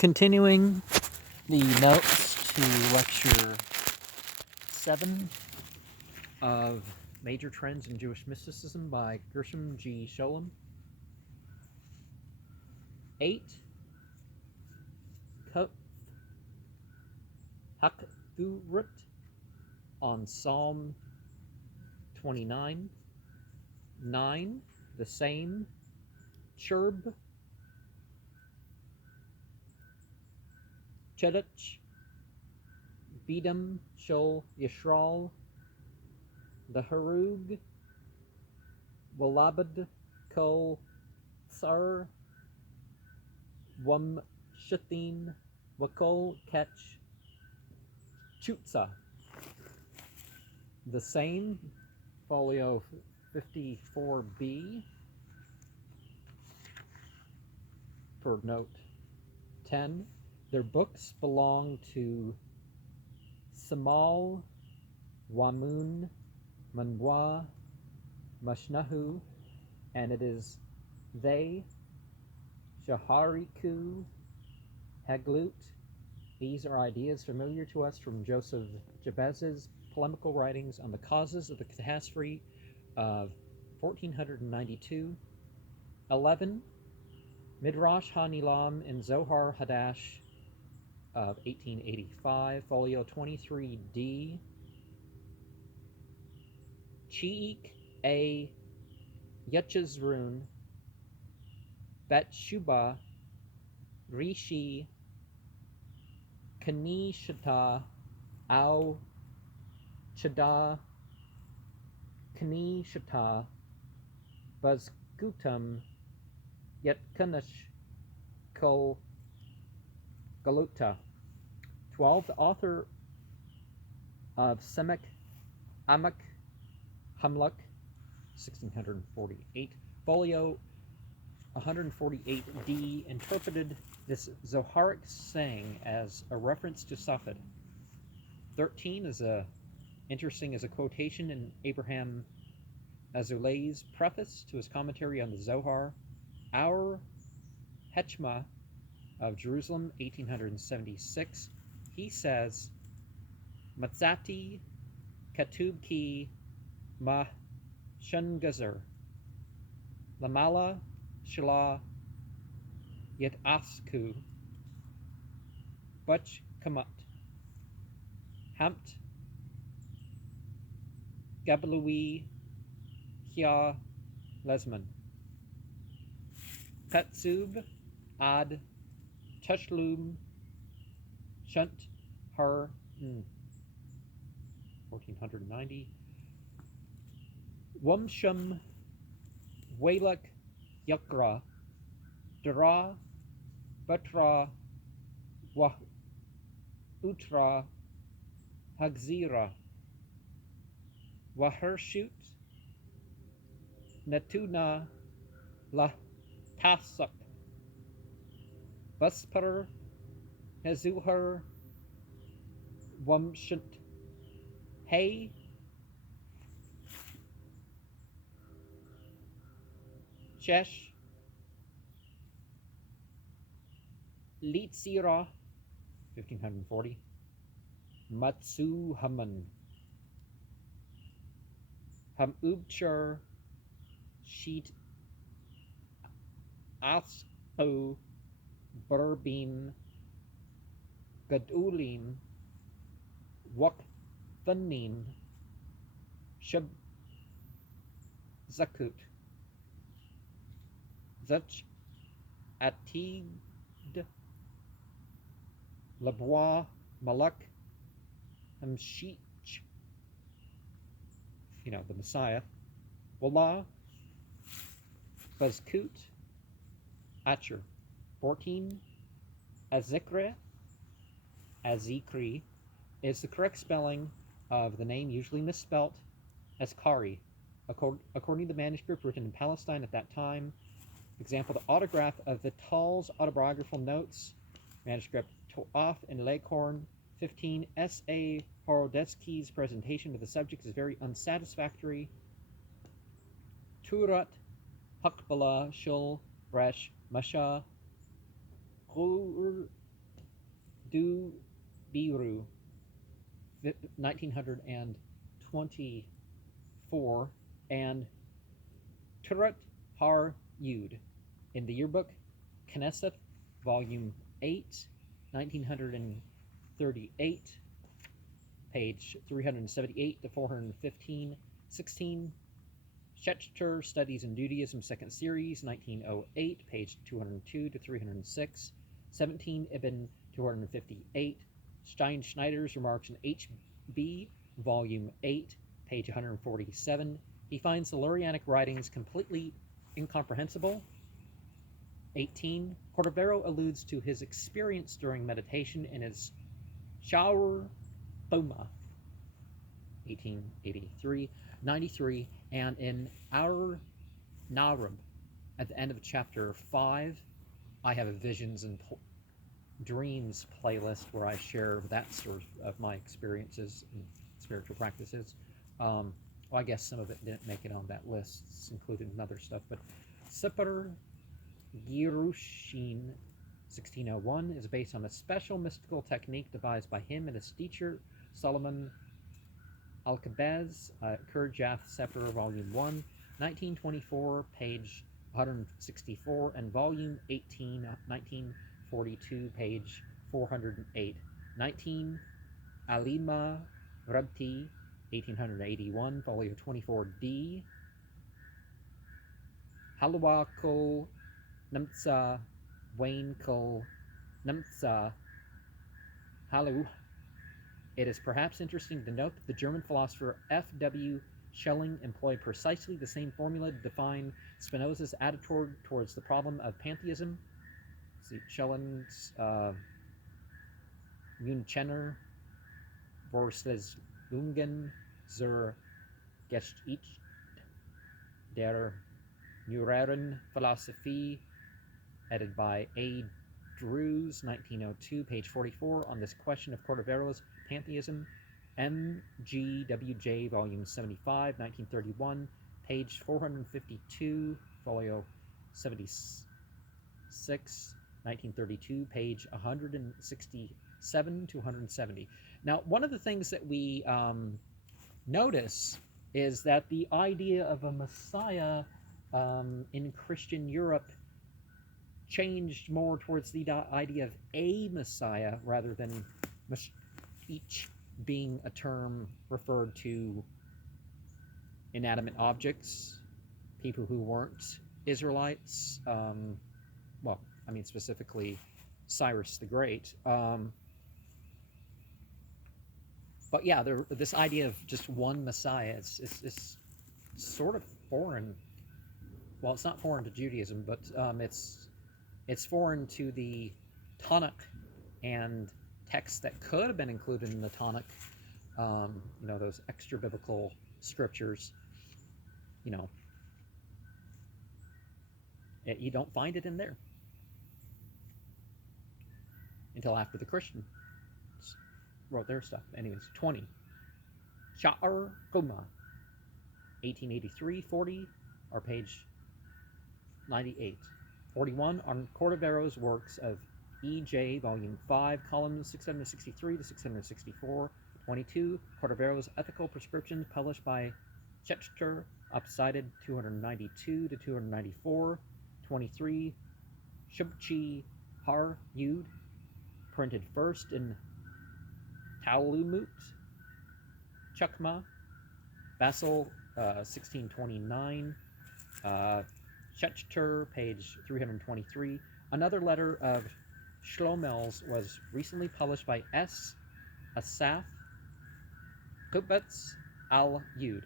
Continuing the notes to lecture 7 of Major Trends in Jewish Mysticism by Gershom G. Scholem. 8. Hakthurut on Psalm 29. 9. The same. Cherb. Chedach. Bedam Shol Yishral. The Harug. Walabad Kol Tsar. Wum Shathin. Wakol Ketch. Chutza. The same, folio 54b, for note 10. Their books belong to Samal, Wamun, Manwa, Mashnahu, and it is they, Shahariku, Haglut. These are ideas familiar to us from Joseph Jabez's polemical writings on the causes of the catastrophe of 1492. 11. Midrash HaNilam in Zohar Hadash of 1885, folio 23d. Chiik A. Yechezrun, Bet Shuba, Rishi, Kanishata, Au Chada, Kanishata, Bazgutam, Yetkanish, Kol Galuta. 12. The author of Semek Amak Hamluk, 1648, folio 148d, interpreted this Zoharic saying as a reference to Safed. 13 is interesting as a quotation in Abraham Azulay's preface to his commentary on the Zohar. Our Hechma of Jerusalem, 1876, he says, Matzati Katub Ki Ma Shungazer Lamala Shala Yet Asku Butch Kamat Hamt Gabalui Hya Lesman Katsub Ad Tushlum Shunt Har 1490 Wumshum Walak Yakra Dara Batra Wah Utra Hagzira Wahershut Natuna La Tasak Buspar Nezuhar Wumshut Hey Shesh Litzira 1540 Matsu Haman Hamubchar Sheet Aspo Burbin Gadulin Wakthanin Shab Zakut Zach Atid Labois Malak Hamshich, the Messiah. Wallah Bazkut Atcher. 14. Azikri is the correct spelling of the name, usually misspelt as Kari, according to the manuscript written in Palestine at that time. Example, the autograph of Vital's autobiographical notes, manuscript Toaf in Leghorn. 15. S.A. Horodetsky's presentation of the subject is very unsatisfactory. Turat Hakbala Shul Bresh Masha Du Biru, 1924, and Turat Har Yud in the yearbook Knesset, Volume 8, 1938, page 378 to 415, 16. Schechter, Studies in Judaism, Second Series, 1908, page 202 to 306, 17. Ibn 258, Schneider's Remarks in H.B., Volume 8, page 147. He finds the Lurianic writings completely incomprehensible. 18. Cordovero alludes to his experience during meditation in his Shaur Boma, 1883, 93, and in Our Narab, at the end of chapter 5, I have a Visions and Dreams playlist where I share that sort of my experiences and spiritual practices. Well, I guess some of it didn't make it on that list. It's included in other stuff, but Sefer Girushin 1601 is based on a special mystical technique devised by him and his teacher, Solomon Alkabez, Kurjath Sefer, Volume 1, 1924, page 164, and Volume 18, 1942, page 408. 19. Alima Rabti, 1881, Folio 24D. Halawakul Namtsa Wayne Kul Namtsa Halu. It is perhaps interesting to note that the German philosopher F.W. Schelling employed precisely the same formula to define Spinoza's attitude towards the problem of pantheism. See Schelling's Münchener Vorlesungen zur Geschichte der neueren Philosophie, edited by A. Drews, 1902, page 44, on this question of Cordovero's pantheism. M.G.W.J., volume 75, 1931, page 452, folio 76, 1932, page 167 to 170. Now, one of the things that we notice is that the idea of a Messiah in Christian Europe changed more towards the idea of a Messiah rather than each being a term referred to inanimate objects, people who weren't Israelites, well, I mean specifically Cyrus the Great. But yeah, this idea of just one Messiah is sort of foreign. Well, it's not foreign to Judaism, but it's foreign to the Tanakh and texts that could have been included in the Tanakh, those extra biblical scriptures. You don't find it in there until after the Christians wrote their stuff. Anyways, 20. Sha'ar Goma, 1883, 40, or page 98. 41 on Cordovero's works of E.J., volume 5, columns 663 to 664. 22. Cordovero's ethical prescriptions, published by Schechter, upsided 292 to 294. 23. Shubchi Har Yud, printed first in Talmud Chukma, Basel, 1629. Schechter, page 323. Another letter of Shlomel's was recently published by S. Asaf Kubetz al-Yud.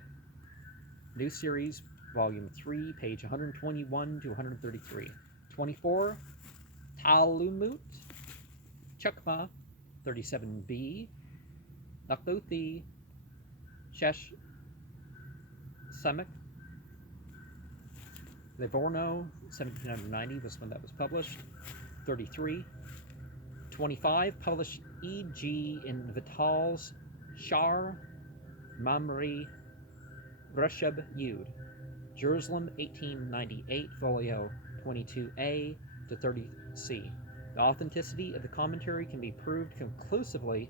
New series, volume 3, page 121 to 133. 24. Talmud Chukma, 37b. Nakluthi Shesh Samek Livorno, 1790 was when that was published. 33. 25. Published E.G. in Vital's Shar Mamre Reshab Yud, Jerusalem, 1898, folio 22a to 30c. The authenticity of the commentary can be proved conclusively.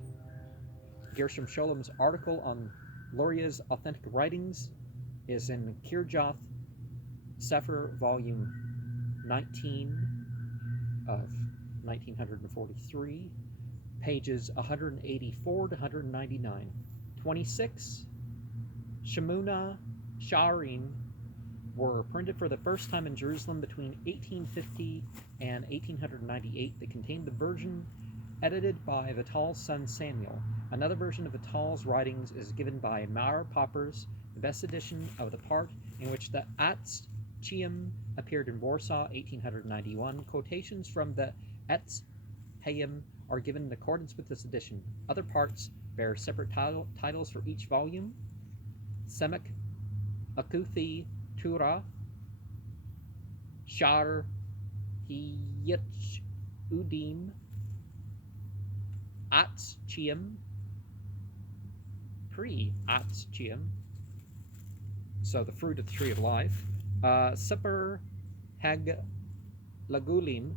Gershom Scholem's article on Luria's authentic writings is in Kirjath Sefer, volume 19 of 1943, pages 184 to 199. 26. Shemuna Sha'arim were printed for the first time in Jerusalem between 1850 and 1898. They contained the version edited by Vital's son Samuel. Another version of Vital's writings is given by Maur Poppers, the best edition of the part in which the Atz Chaim appeared in Warsaw, 1891. Quotations from the Etz Chaim are given in accordance with this edition. Other parts bear separate titles for each volume. Semek Akuthi Tura, Shar Hiyich Udim, Atz Chaim, Atz Chaim, so the fruit of the tree of life. Sefer Hag Lagulim.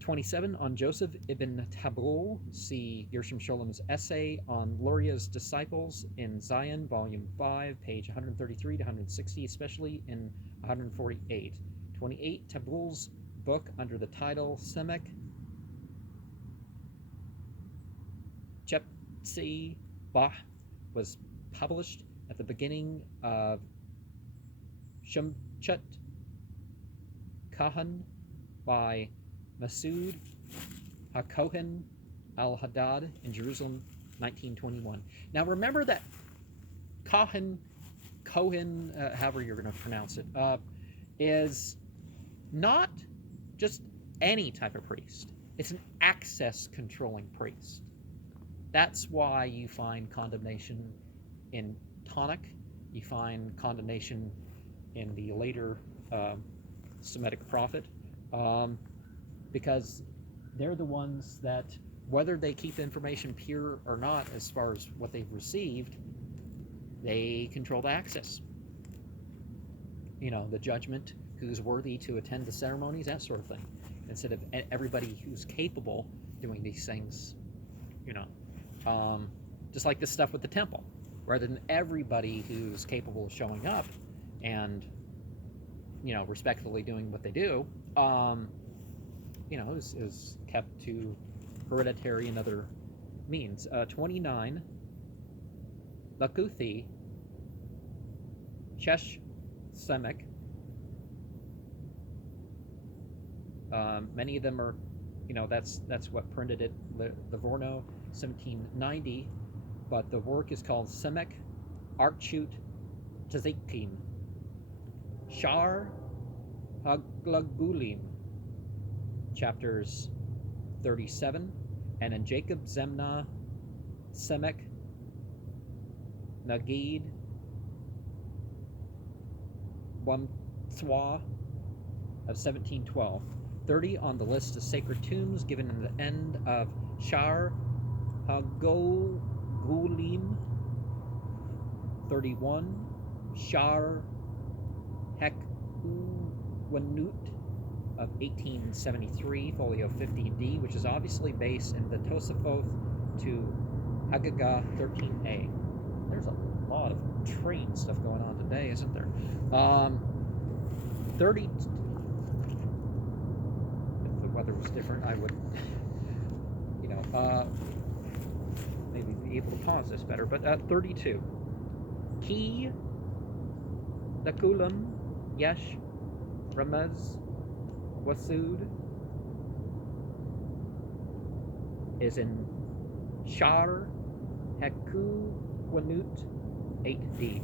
27. On Joseph ibn Tabul, see Gershom Scholem's essay on Luria's disciples in Zion, volume 5, page 133 to 160, especially in 148. 28. Tabul's book under the title Semek Cheptsi Bah was published at the beginning of Shumchet Kahan by Masood HaKohen al-Haddad in Jerusalem, 1921. Now remember that Kohen, however you're going to pronounce it, is not just any type of priest. It's an access-controlling priest. That's why you find condemnation in Tanakh. You find condemnation in the later Semitic prophet. Because they're the ones that, whether they keep information pure or not as far as what they've received, they control the access. You know, the judgment, who's worthy to attend the ceremonies, that sort of thing. Instead of everybody who's capable doing these things, you know. Just like this stuff with the temple. Rather than everybody who's capable of showing up and, you know, respectfully doing what they do, you know, is kept to hereditary and other means. 29. Lakuthi Shesh Semek. Many of them are, you know, that's what printed it, Livorno, 1790. But the work is called Semek Archut Tzekim Shar Haglagulim, chapters 37, and in Jacob Zemna Semek Nagid Wamtswa of 1712. 30 on the list of sacred tombs given in the end of Shar Hagogulim. 31. Shar Hekwanut of 1873, folio 50D, which is obviously based in the Tosafot to Haggadah 13a. There's a lot of train stuff going on today, isn't there? 30. If the weather was different, I would, you know, maybe be able to pause this better. But 32. Ki Nakulam Yesh Ramaz Wasud is in Shar Heku Wanut 8D.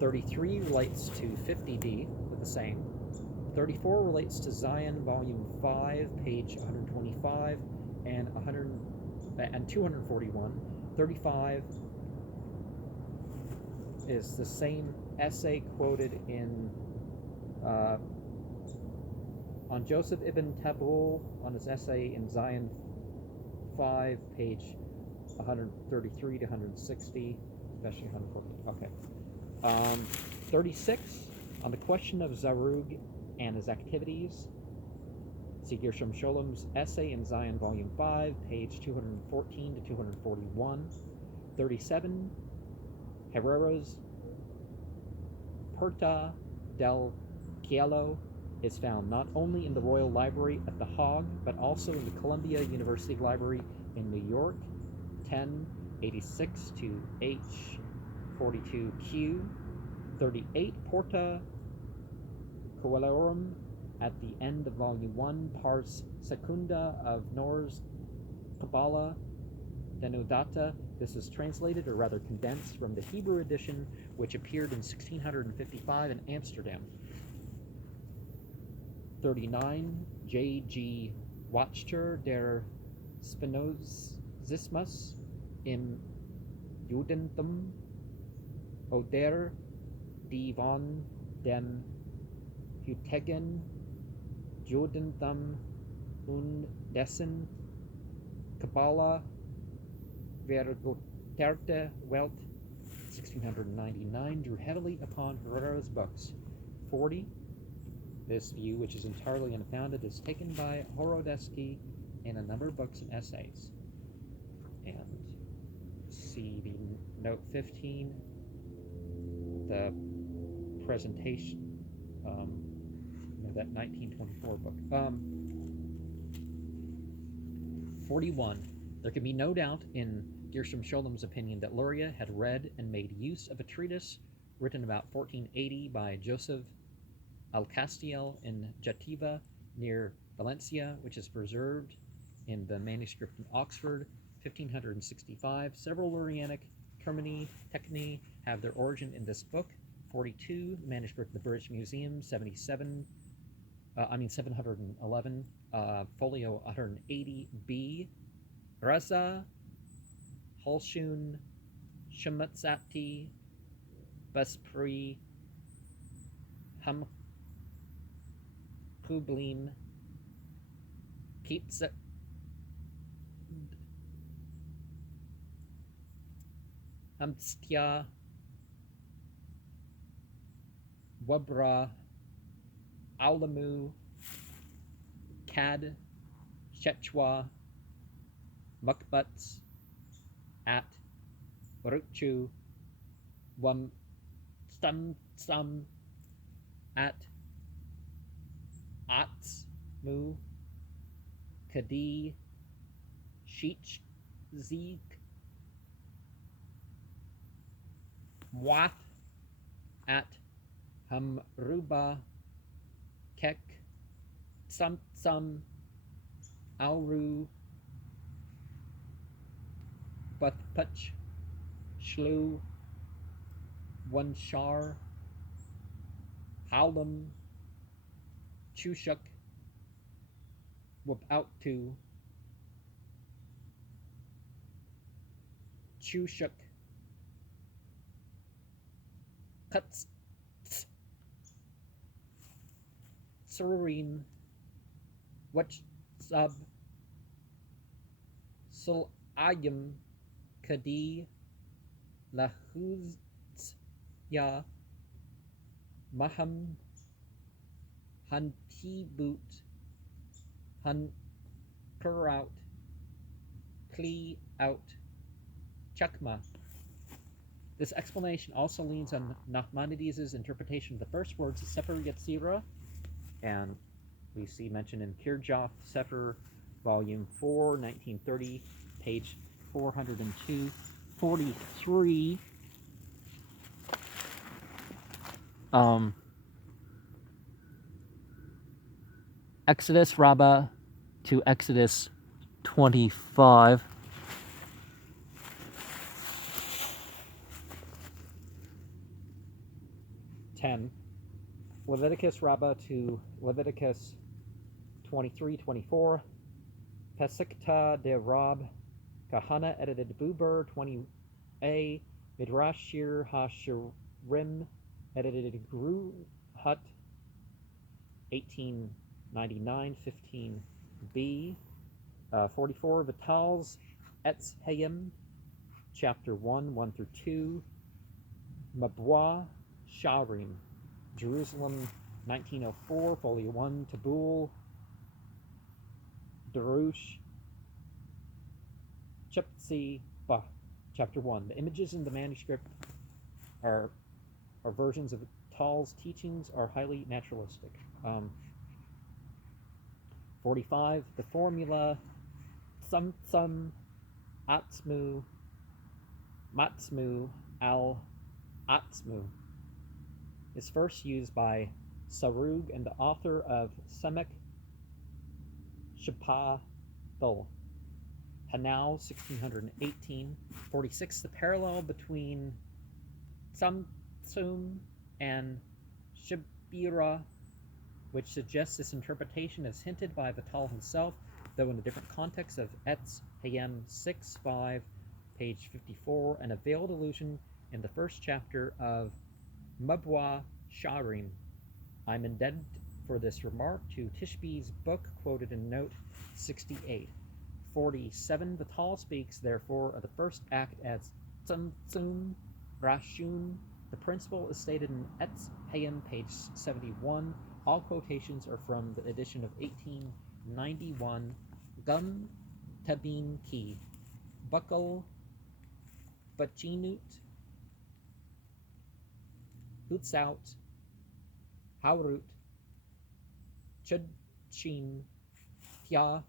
33 relates to 50D with the same. 34 relates to Zion, volume 5, page 125 and 241. 35 is the same essay quoted in on Joseph ibn Tabul on his essay in Zion 5, page 133 to 160, especially 140. Okay. 36 on the question of Zarug and his activities. See Gershom Scholem's essay in Zion, Volume 5, page 214 to 241. 37. Herrera's Puerta del Cielo is found not only in the Royal Library at The Hague, but also in the Columbia University Library in New York, 1086 to H42Q. 38. Porta Coelorum at the end of Volume 1, Pars Secunda of Nor's Kabbalah Denudata. This is translated, or rather condensed, from the Hebrew edition, which appeared in 1655 in Amsterdam. 39. J.G. Wachter der Spinozismus im Judentum oder die von dem heutigen Judentum und dessen Kabbalah vergoterte Welt, 1699, drew heavily upon Herrera's books. 40. This view, which is entirely unfounded, is taken by Horodesky in a number of books and essays. And see the note 15, the presentation, that 1924 book. 41. There can be no doubt in Gershom Scholem's opinion that Luria had read and made use of a treatise written about 1480 by Joseph Alcastiel in Jativa near Valencia, which is preserved in the manuscript in Oxford, 1565. Several Lurianic termini, techni have their origin in this book. 42, manuscript in the British Museum, 711, folio 180b. Reza, Holshun, Shematsati, Bespri, Humkublim, Pizza, Hamstia, Wabra, Aulamu, Kad, Shechwa, Mukbuts, At, Ruchu, Wum, Stum, At, Ats, Mu, Kadi, Sheech, Zeek, Mwat, At, Humruba, Kek, Tsum, Auru, Buthpuch, Shlu, Wanshar, Howlam, Chushuk, Wupoutu, Chushuk, Cuts, Surim, Wachsub, Sulayim, Kadi, Lahuzya, Maham, Huntibut, Hunkurout, Kli out, Chakma. This explanation also leans on Nachmanides' interpretation of the first words of Sefer Yetzirah, and we see mentioned in Kirjoth Sefer, Volume 4, 1930, page 402. 43. Exodus Rabbah to Exodus 25. Leviticus Rabbah to Leviticus 23-24. Pesikta de Rab Kahana edited Buber 20a. Midrash Shir HaShirim edited Gru Hut 1899 15b. 44. Vital's Etz Hayim chapter 1 1 through 2. Mabwa Sharim Jerusalem 1904, Folio 1, Tabul, Darush, Cheptsi, Bah, Chapter 1. The images in the manuscript are versions of Tal's teachings are highly naturalistic. 45. The formula Tsum Atzmu Matsmu Al Atzmu is first used by Sarug and the author of Semek Shapathol, Hanau, 1618. 46. The parallel between Tsamtsum and Shibira, which suggests this interpretation is hinted by Vital himself, though in a different context, of Etz Hayem 6.5, page 54, and a veiled allusion in the first chapter of Mabwa Sharim. I'm indebted for this remark to Tishbe's book, quoted in note 68. 47. Vital speaks, therefore, of the first act as Tsum Rashun. The principle is stated in Etz Hayem, page 71. All quotations are from the edition of 1891. Gum Tabin Ki, Buckle Bachinut, Hutsout, Haurut, Chudchin, Tia,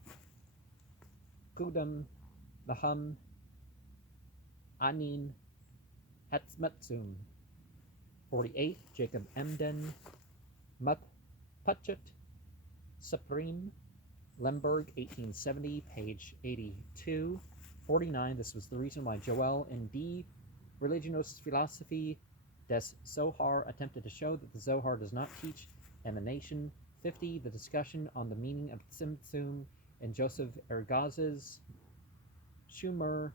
Kudum, Laham, Anin, Hatzmatsum. 48. Jacob Emden, Putchut, Supreme, Lemberg, 1870, page 82. 49. This was the reason why Joel in Die Religionis Philosophie des Zohar attempted to show that the Zohar does not teach emanation. 50. The discussion on the meaning of Tzimtzum in Joseph Ergaz's Shumer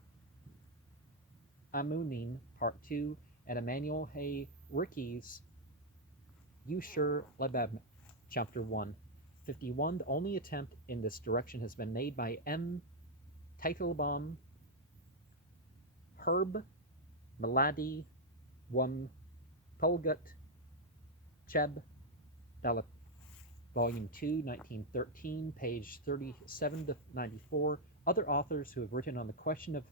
Amunin, Part 2, and Emmanuel Hay Ricky's Yusher Lebeb, Chapter 1. 51. The only attempt in this direction has been made by M. Teitelbaum, Herb, Meladi, Wum, Polgut, Cheb, Dalek, Volume 2, 1913, page 37 to 94. Other authors who have written on the question of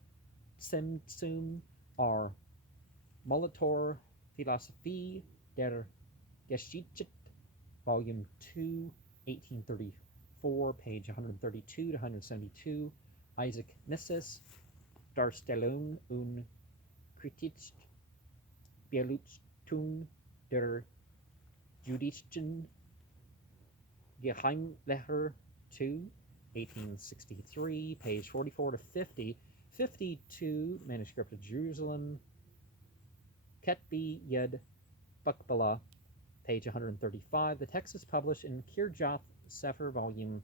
Tzimtzum are Molitor Philosophie der Geschichte, Volume 2, 1834, page 132 to 172. Isaac Nissis, Darstellung und Kritik Beleuchtung der jüdischen Geheimlehre 2, 1863, page 44 to 50. 52, Manuscript of Jerusalem, Ketbi Yed Bukbala, page 135. The text is published in Kirjath Sefer, volume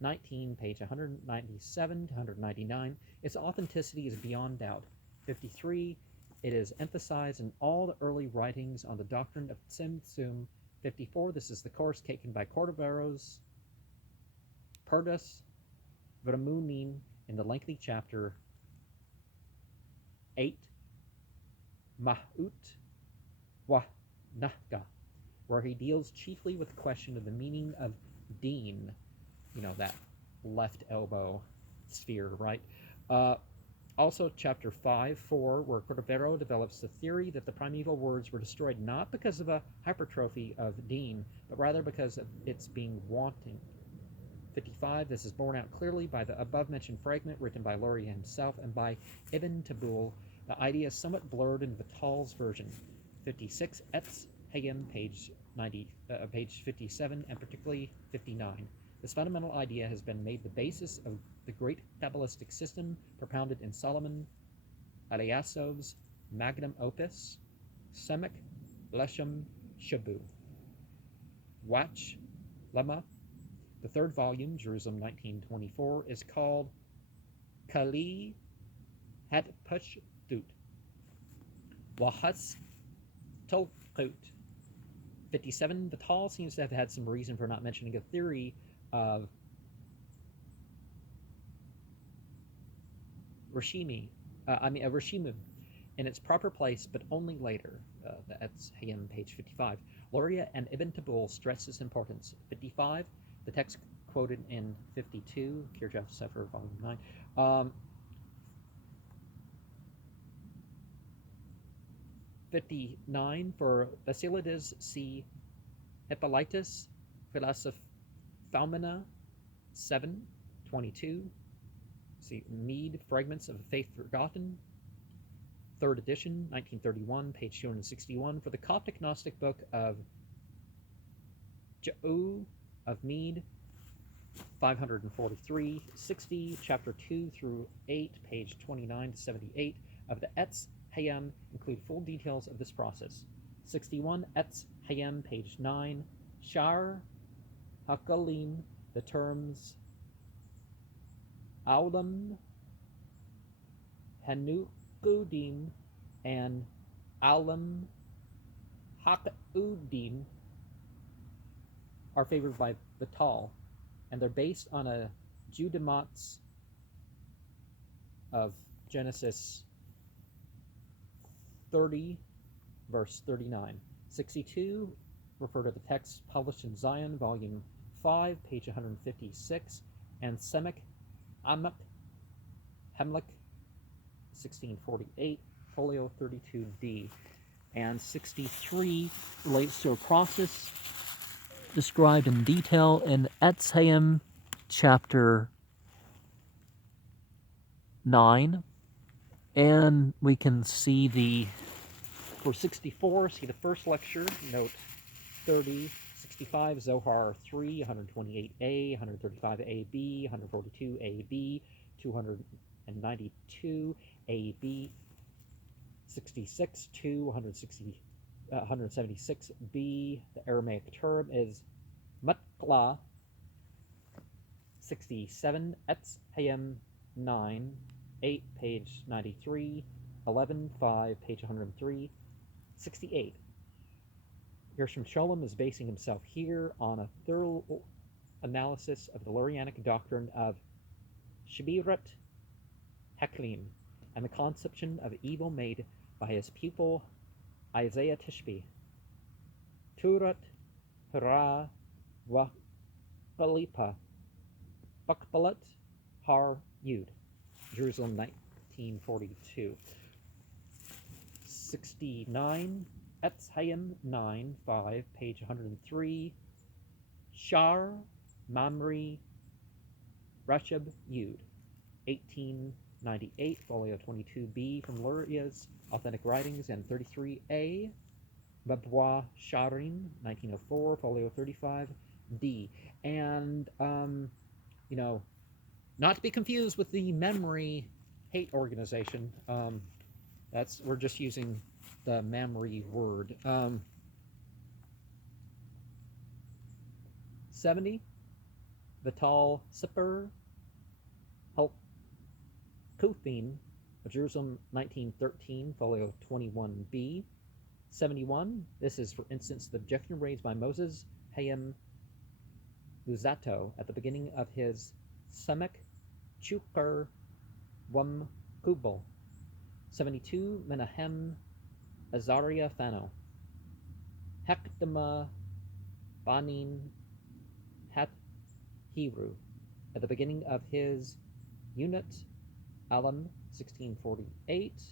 19, page 197 to 199. Its authenticity is beyond doubt. 53. It is emphasized in all the early writings on the doctrine of Tzimtzum. 54. This is the course taken by Cordoveros, Perdus, Vramunin in the lengthy chapter 8, Mahut Wa Nahga, where he deals chiefly with the question of the meaning of Deen, that left elbow sphere, right? Also, chapter 5.4, where Cordovero develops the theory that the primeval words were destroyed not because of a hypertrophy of Deen, but rather because of its being wanting. 55, this is borne out clearly by the above-mentioned fragment written by Luria himself and by Ibn Tabul. The idea is somewhat blurred in Vital's version. 56, Etz Hayem, page 57, and particularly 59. This fundamental idea has been made the basis of the great Kabbalistic system propounded in Solomon Eliasov's magnum opus, Semek Leshem Shabu. Watch Lema, the third volume, Jerusalem 1924, is called Kali Het Pushtut Wahas Tolkut. 57. Vital seems to have had some reason for not mentioning a theory of Rishimu in its proper place, but only later. That's Hayem, page 55. Luria and Ibn Tabul stress its importance. 55, the text quoted in 52, Kirchhoff Sefer, Volume 9. 59, for Basilides C. Hippolytus, Philosophomena 7, 22. See, Mead, Fragments of a Faith Forgotten, 3rd edition, 1931, page 261, for the Coptic Gnostic book of Ja'u of Mead, 543, 60, chapter 2 through 8, page 29 to 78 of the Etz Hayem include full details of this process. 61, Etz Hayem, page 9, Shar Hakalim, the terms Aulam, Hanukudim, and Alam Hakudim are favored by Vital, and they're based on a Judematz of Genesis 30, verse 39. 62 refer to the text published in Zion, volume 5, page 156, and Semek Amak Hemlik 1648, folio 32d. And 63 relates to a process described in detail in Etz Hayem chapter 9. And we can see for 64, see the first lecture, note 30, 65, Zohar 3, 128a, 135ab, 142ab, 292 AB, 66, 2, 176b. The Aramaic term is Matkla. 67, Etz Hayem 9, 8, page 93, 11, 5, page 103, 68. Gershom Scholem is basing himself here on a thorough analysis of the Lurianic doctrine of Shabirat Heklim and the conception of evil made by his pupil Isaiah Tishbe. Turat Hara Wakalipa Bakbalat Har Yud, Jerusalem 1942. 69, Etz Hayem 9, 5, page 103, Shar Mamri Rashab Yud, 1898, folio 22b from Luria's Authentic Writings, and 33a, Babwa Sharim, 1904, folio 35d. And, not to be confused with the Memory Hate Organization. We're just using the memory word. 70, Vital Sipper Kuthin of Jerusalem 1913, folio 21b. 71, this is, for instance, the objection raised by Moses Hayem Luzato at the beginning of his Samek Chukar Wam Kubal. 72, Menahem Azaria Fano Hekdama Banin Het Hebrew at the beginning of his Unit Alam 1648,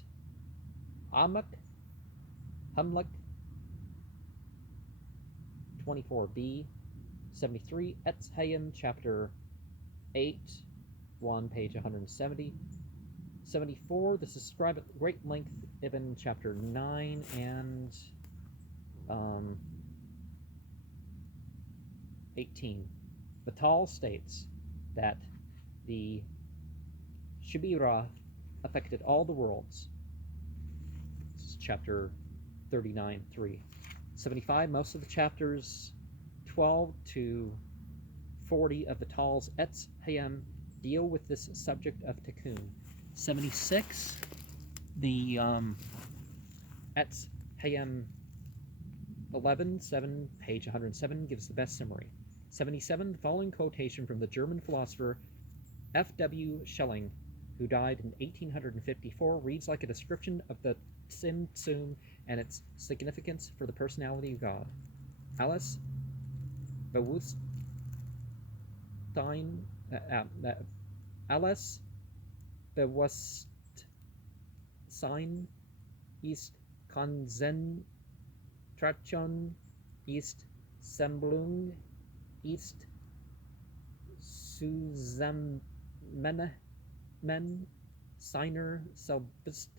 Amak Hamlik 24b. 73, Etz Hayem chapter 8, 1, page 170. 74, this is described at great length Ibn chapter 9 and 18. Vital states that the Shibira affected all the worlds. This is chapter 39.3. 75, most of the chapters 12 to 40 of Vital's Etz Hayem deal with this subject of Tikkun. 76, the Etz Hayem 11, 7, page 107, gives the best summary. 77, the following quotation from the German philosopher F.W. Schelling, who died in 1854, reads like a description of the Tzimtzum and its significance for the personality of God. Alice Bewusstsein, Alice Bewusstsein ist Konzentration ist Semblung ist Zusammenhang seiner selbst des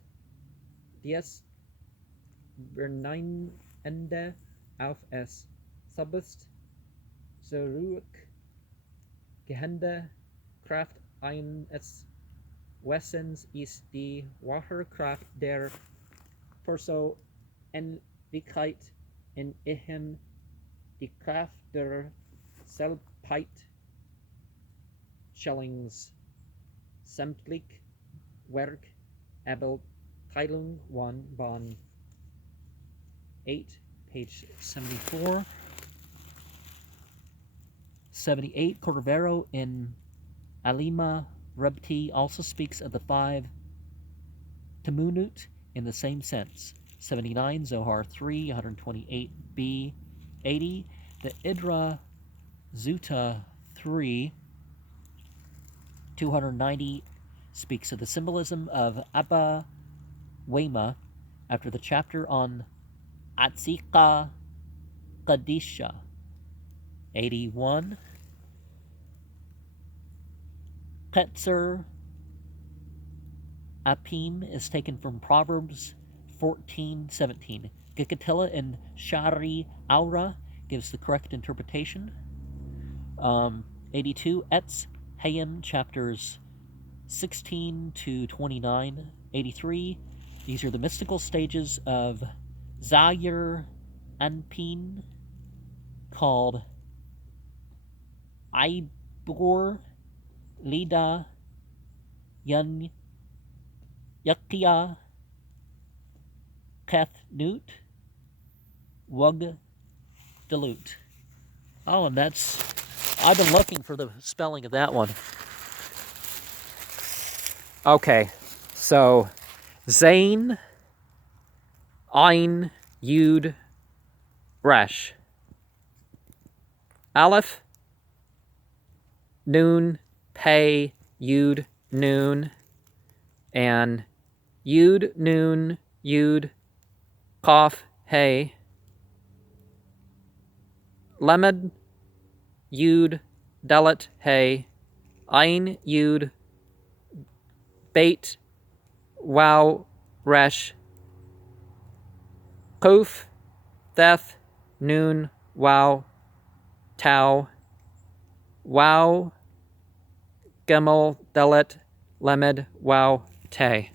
Ende auf es selbst zurückgehende Kraft eines Wessens ist die wahre Kraft der Persönlichkeit in ihm, die Kraft der Selbstheit. Schellings sämtlich Werk Abteilung 1 Bond 8, page 74. 78, Cordovero in Alima Rebti also speaks of the 5 Tamunut in the same sense. 79, Zohar 3, 128b, 80, the Idra Zuta 3, 290, speaks of the symbolism of Abba Wema after the chapter on Atzika Kadisha. 81, Ketzer Apim is taken from Proverbs 14:17. Gikatilla in Shari Aura gives the correct interpretation. 82, Etz Hayim, chapters 16 to 29. 83, these are the mystical stages of Zayir Anpin, called Ibor, Lida, Yun, Yakia, Kathnut, Wug, Dilute. Oh, and I've been looking for the spelling of that one. Okay, so Zain, Ein, Yud, Resh. Aleph, Noon, Pei, Yud, Noon, and Yud, Noon, Yud, Kaf, Hey, Lamed, Yud, Dalet, Hey, Ein, Yud, Beit, Wow, Resh, Kof, Theth, Noon, Wow, Tau, Wow, Gemel, Dalet, Lamed, Wow, Te.